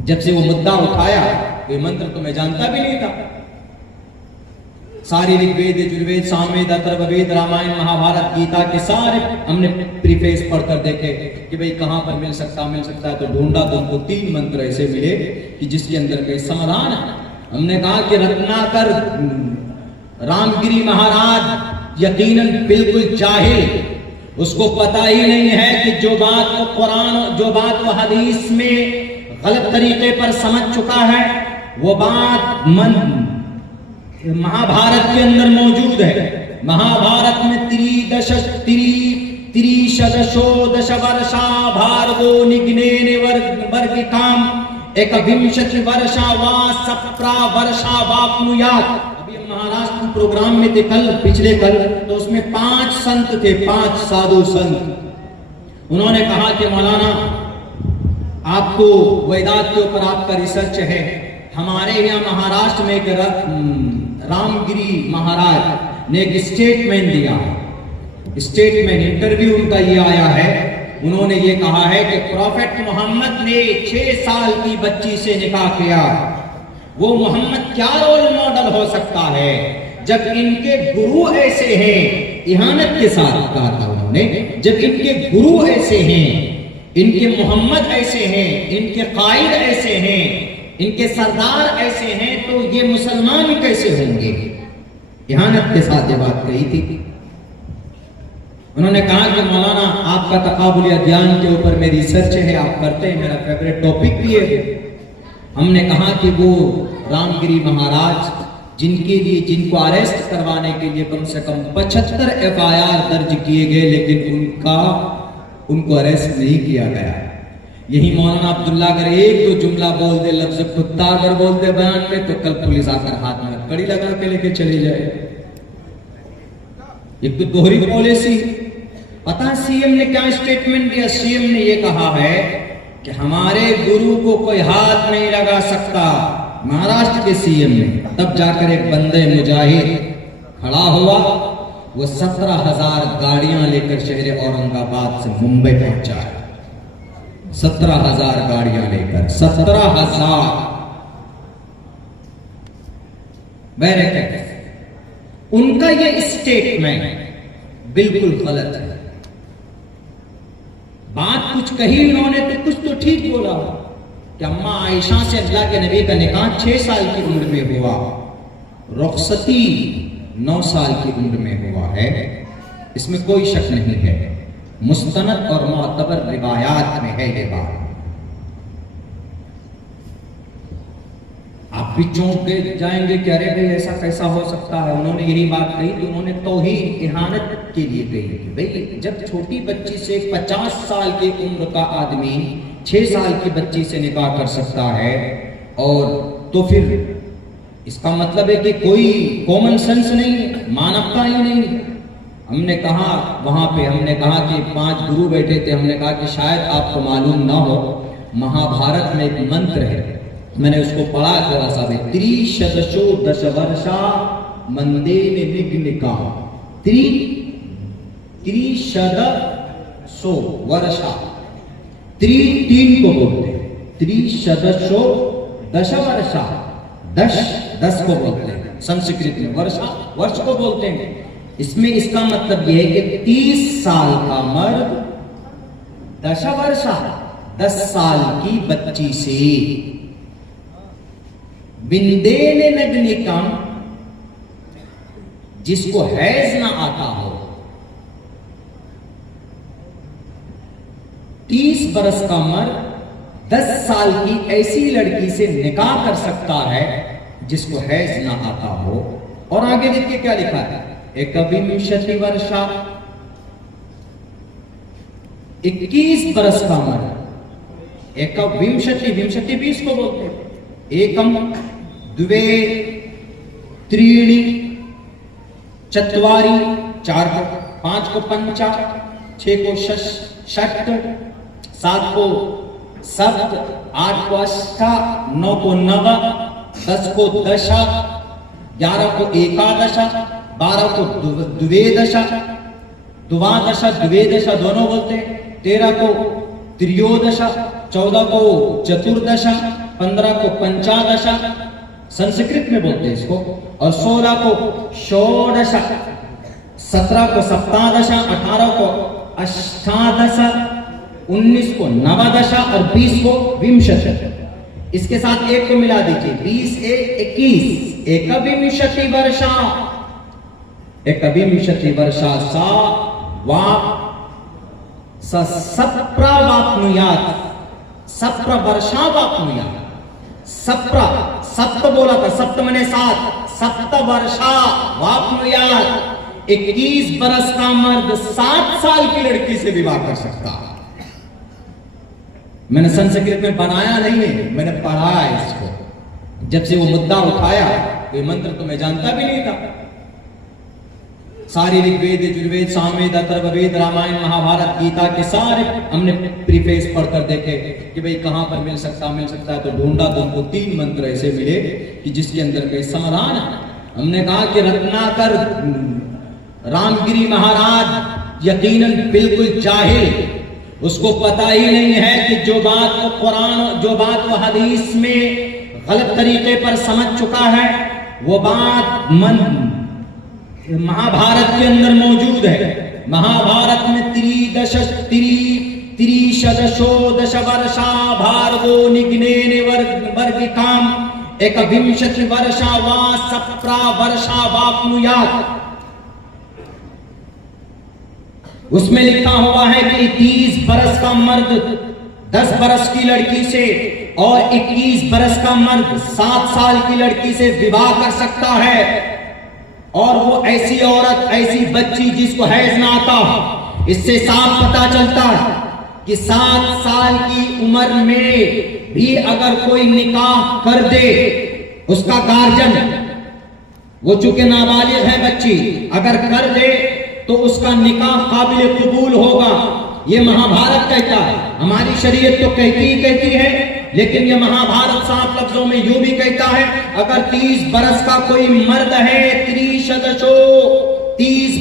जब से वो मुद्दा उठाया ये मंत्र तो मैं जानता भी नहीं था। सारी ऋग्वेद, यजुर्वेद, सामवेद, अथर्ववेद, रामायण, महाभारत, गीता के सारे हमने प्रीफेस पढ़कर देखे कि भाई कहां पर मिल सकता है, तो ढूंढा तो हमको 3 मंत्र ऐसे मिले कि जिसके अंदर के समाधान है। हमने कहा कि रत्नाकर रामगिरी महाराज यकीनन बिल्कुल जाहिल, उसको पता ही नहीं है कि जो बात वो कुरान, जो बात वो हदीस में गलत तरीके पर समझ चुका है, वो बात महाभारत के अंदर मौजूद है। महाभारत में त्रिशदशो वर्षा भार्गो निग्नेन वर्गिकाम एकविंशति वर्षा वा सप्रा वर्षा वाप्नुयात्। अभी महाराष्ट्र प्रोग्राम में थे पिछले कल, तो उसमें 5 संत थे, 5 साधु संत। उन्होंने कहा कि मौलाना आपको वेदांत के ऊपर आपका रिसर्च है, हमारे यहाँ महाराष्ट्र में एक रामगिरी महाराज ने एक स्टेटमेंट दिया, स्टेटमेंट इंटरव्यू उनका ये आया है। उन्होंने ये कहा है कि प्रॉफेट मोहम्मद ने 6 साल की बच्ची से निकाह किया। वो मोहम्मद क्या रोल मॉडल हो सकता है जब इनके गुरु ऐसे हैं? इहानत के साथ कहा था उन्होंने, जब इनके गुरु ऐसे हैं, इनके मोहम्मद ऐसे हैं, इनके कायद ऐसे हैं, इनके सरदार ऐसे हैं, तो ये मुसलमान कैसे होंगे? इहानत के साथ ये बात कही थी। उन्होंने कहा कि मौलाना आपका तकाबुल अध्ययन के ऊपर मेरी रिसर्च है, आप करते हैं, मेरा फेवरेट टॉपिक भी है। हमने कहा कि वो रामगिरी महाराज जिनको अरेस्ट करवाने के लिए कम से कम 75 FIR दर्ज किए गए, लेकिन उनको अरेस्ट नहीं किया गया। यही मौलाना अब्दुल्ला अगर एक दो जुमला बोल दे, लफ्ज कुत्ता अगर बोल दे बयान में, तो कल पुलिस आकर हाथ में कड़ी लगा के लेके चली जाए। एक तो दोहरी पॉलिसी। पता है सीएम ने क्या स्टेटमेंट दिया? सीएम ने ये कहा है कि हमारे गुरु को कोई हाथ नहीं लगा सकता, महाराष्ट्र के सीएम ने। तब जाकर एक बंदे मुजाहिद खड़ा हुआ, वो 17,000 गाड़ियां लेकर शहर औरंगाबाद से मुंबई पहुंचा है। 17,000 गाड़ियां लेकर, 17,000 बैरिकेड। उनका ये स्टेटमेंट बिल्कुल गलत है। बात कुछ कही उन्होंने तो कुछ तो ठीक बोला कि अम्मा आयशा से अल्लाह के नबी का निकाह 6 साल की उम्र में हुआ, रुखसती 9 साल की उम्र में हुआ है, इसमें कोई शक नहीं है। मुस्तनद और मुअतबर रिवायात में है ये बात। आप भी चौंक गए जाएंगे कि अरे भाई ऐसा कैसा हो सकता है। उन्होंने यही बात कही तो उन्होंने तौहीद इहानत के लिए कही कि भाई जब छोटी बच्ची से 50 साल की उम्र का आदमी 6 साल की बच्ची से निकाह कर सकता है, और तो फिर इसका मतलब है कि कोई कॉमन सेंस नहीं, मानवता ही नहीं। हमने कहा वहां पे, हमने कहा कि 5 गुरु बैठे थे, हमने कहा कि शायद आपको मालूम ना हो, महाभारत में एक मंत्र है, मैंने उसको पढ़ा थोड़ा सा भी। त्रिशदशो दशवर्षा मंदेन निग्निका, त्रिशदशो वर्षा, 3 को बोलते हैं, त्रिशदशो दशवर्षा, 10 को बोलते हैं संस्कृत में, वर्ष को बोलते हैं। इसमें इसका मतलब यह है कि 30 साल का मर्द, दशवर्षा 10 साल की बच्ची से, बिंदेन नग्निकम, जिसको हैज ना आता हो, 30 बरस का मर्द 10 साल की ऐसी लड़की से निकाह कर सकता है जिसको हैज ना आता हो। और आगे देखिए क्या लिखा है, एकविंशति वर्षा, 21 बरस का मर्द, एकविंशति, विंशति 20 को बोलते हैं, एकम द्वे त्रीणि चत्वारि, 4 को, 5 को पंचा, 6 को षष्ठ, 7 को सप्त, 8 को अष्टा, 9 को नव, 10 को दशा, 11 को एकादशा, 12 को द्वेदशा, द्वादशा द्वेदशा दोनों बोलते हैं, 13 को त्रयोदशा, 14 को चतुर्दशा, 15 को पंचादशा, संस्कृत में बोलते हैं इसको, और 16 को षोडश, 17 को सप्तादशा, 18 को अष्टादश, 19 को नवदश और 20 को विंशति। इसके साथ एक को मिला दीजिए, 20 21, एकविंशति वर्षा, एकविंशति वर्षा सा वा सप्रावाप्नुयात्, सप्र वर्षा वाप्नुयात्, सप्र सप्त बोला था, सप्त मने 7, सप्त वर्षा वाप्नुयात्, 21 बरस का मर्द 7 साल की लड़की से विवाह कर सकता है। मैंने संस्कृत में बनाया नहीं है, मैंने पढ़ा है इसको। जब से वो मुद्दा उठाया ये मंत्र तो मैं जानता भी नहीं था। सारे ऋग्वेद, यजुर्वेद, सामवेद, अथर्ववेद, रामायण, महाभारत, गीता के सारे हमने प्रीफेस पढ़कर देखे कि भाई कहां पर मिल सकता है, तो ढूंढा तो हमको 3 मंत्र ऐसे मिले कि जिसके अंदर के समाधान है। हमने कहा कि रत्नाकर रामगिरी महाराज यकीनन बिल्कुल जाहिल, उसको पता ही नहीं है कि जो बात वो कुरान, जो बात वो हदीस में गलत तरीके पर समझ चुका है, वो बात महाभारत के अंदर मौजूद है। महाभारत में त्रिशदशोदश वर्षा भार्गो निग्नेन वर्गिकाम एकविंशति वर्षा वा सप्रा वर्षा वाप्नुयात्। उसमें लिखा हुआ है कि 30 बरस का मर्द 10 बरस की लड़की से और 21 बरस का मर्द 7 साल की लड़की से विवाह कर सकता है। और वो ऐसी औरत, ऐसी बच्ची जिसको हैज ना आता। इससे साफ पता चलता है कि 7 साल की उम्र में भी अगर कोई निकाह कर दे, उसका गार्जियन, वो चूंकि नाबालिग है बच्ची, अगर कर दे तो उसका निकाह काबिल कबूल होगा। ये महाभारत कहता है, हमारी शरीयत तो कहती है, लेकिन ये महाभारत साफ लफ्जों में यूं भी कहता है, अगर 30 बरस का कोई मर्द है, 30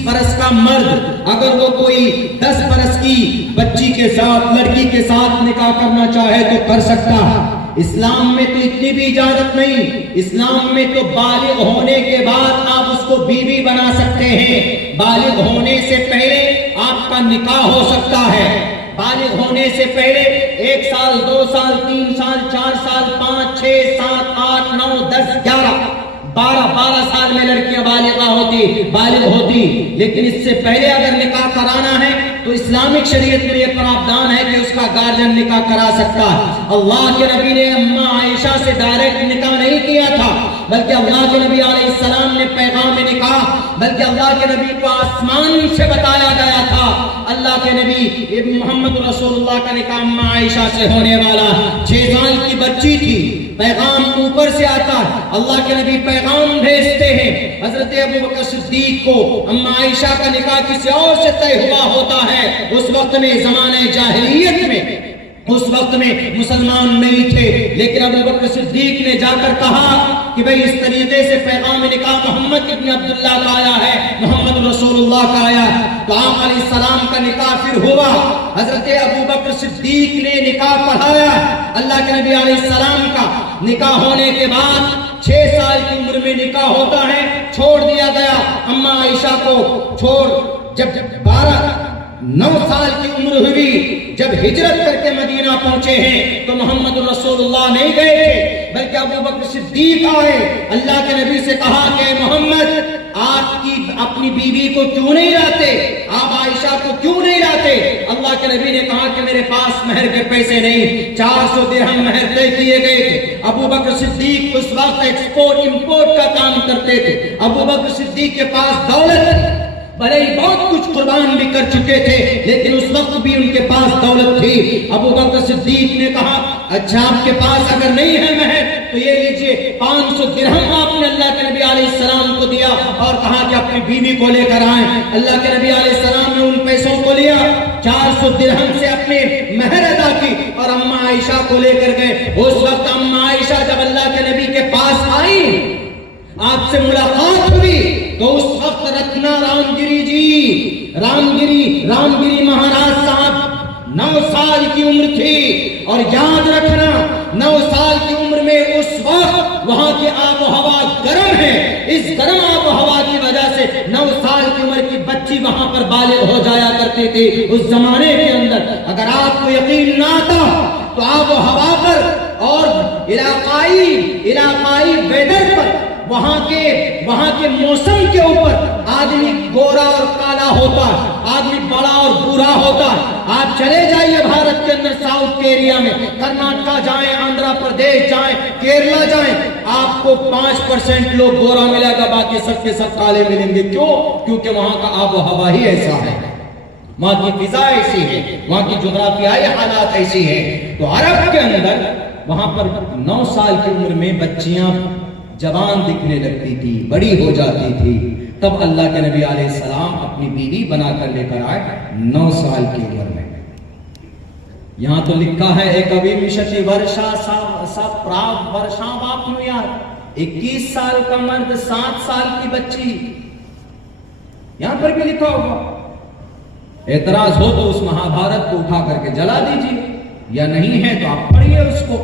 बरस का मर्द, अगर वो कोई 10 बरस की बच्ची के साथ, लड़की के साथ निकाह करना चाहे तो कर सकता है। इस्लाम में तो इतनी भी इजाजत नहीं। इस्लाम में तो बालिग होने के बाद आप उसको बीवी बना सकते हैं। बालिग होने से पहले आपका निकाह हो सकता है। बालिग होने से पहले 1 साल, 2 साल, 3 साल, 4 साल, 5, 6, 7, 8, 9, 10, 11, 12 साल में लड़कियां बालिग होती। लेकिन इससे पहले अगर निकाह कराना है तो इस्लामिक शरीयत में यह प्रावधान है कि उसका गार्जियन निकाह करा सकता है। अल्लाह के नबी ने अम्मा आयशा से डायरेक्ट निकाह नहीं किया था, बल्कि अल्लाह के नबी अलैहिस्सलाम ने पैगाम में निकाह, बल्कि अल्लाह के नबी को आसमान से बताया गया था। अल्लाह के नबी मोहम्मद रसूलुल्लाह का निकाह अम्मा आयशा से होने वाला 6 साल की बच्ची थी। पैगाम ऊपर से आता है, अल्लाह के नबी पैगाम भेजते हैं। हजरत अबू बकर सिद्दीक को अम्मा आयशा का निकाह किसी और से तय हुआ होता है। उस वक्त में, ज़माने जाहिलियत में, उस वक्त में मुसलमान नहीं थे, लेकिन अबू बकर सिद्दीक ने जाकर कहा कि भाई इस तरीके से पैगाम निकाह मोहम्मद इब्न अब्दुल्लाह का आया है, मोहम्मद रसूलुल्लाह का आया। तो आप अलैहिस्सलाम का निकाह फिर हुआ। हजरत अबू बकर सिद्दीक ने निकाह पढ़ाया। अल्लाह के नबी अलैहिस्सलाम का निकाह होने के बाद 6 साल की उम्र में निकाह होता है, छोड़ दिया गया। अम्मा आयशा को जब 9 साल की उम्र हुई, जब हिजरत करके मदीना पहुंचे हैं, तो मोहम्मद रसूलुल्लाह नहीं गए थे, बल्कि अबू बकर सिद्दीक आए। अल्लाह के नबी से कहा कि मोहम्मद, आपकी अपनी बीवी को क्यों नहीं लाते, आप आयशा को क्यों नहीं लाते? अल्लाह के नबी ने कहा कि मेरे पास महर के पैसे नहीं। 400 दिरहम महर तय किए गए थे। अबू बकर सिद्दीक उस वक्त एक्सपोर्ट इंपोर्ट का काम करते थे। अबू बकर सिद्दीक के पास दौलत, भले ही बहुत कुछ कुर्बान भी कर चुके थे, लेकिन उस वक्त भी उनके पास दौलत थी। अबू बकर सिद्दीक ने कहा, अच्छा आपके पास अगर नहीं है महर तो ये लीजिए, 500 दिरहम आपने अल्लाह के नबी अलैहिस्सलाम को दिया और कहा कि अपनी बीवी को लेकर आए। अल्लाह के नबी अलैहिस्सलाम ने उन पैसों को लिया, 400 दिरहम से अपने महर अदा की और अम्मा आयशा को लेकर गए। उस वक्त अम्मा आयशा जब अल्लाह के नबी के पास आई, आपसे मुलाकात हुई, तो उस वक्त रत्ना रामगिरी महाराज साहब 9 साल की उम्र थी। और याद रखना, 9 साल की उम्र वहां की आबो हवा गर्म है। इस गर्म आबो हवा की वजह से 9 साल की उम्र की बच्ची वहां पर बालिग हो जाया करती थी उस जमाने के अंदर। अगर आपको यकीन ना आता तो आबो हवा पर और इलाकाई वेदर पर, वहां के मौसम के ऊपर आदमी गोरा और काला होता है, आदमी बड़ा और बूढ़ा होता है। आप चले जाइए भारत के अंदर साउथ के एरिया में, कर्नाटका जाएं, आंध्र प्रदेश जाएं, केरला जाएं, आपको 5% लोग गोरा मिलेगा, बाकी सबके सब काले मिलेंगे। क्यों? क्योंकि वहां का आबो हवा ही ऐसा है, वहां की फिजा ऐसी है, वहां की जोग्राफियाई हालात ऐसी है। तो अरब के अंदर वहां पर 9 साल की उम्र में बच्चियां जवान दिखने लगती थी, बड़ी हो जाती थी। तब अल्लाह के नबी अलैहिस्सलाम अपनी बीवी बनाकर लेकर आए 9 साल की उम्र में। यहां तो लिखा है एक अविमिशति वर्षा सा प्राग वर्षा वाप्नुयात्, 21 साल का मर्द 7 साल की बच्ची, यहां पर भी लिखा होगा। एतराज हो तो उस महाभारत को उठा करके जला दीजिए, या नहीं है तो आप पढ़िए उसको।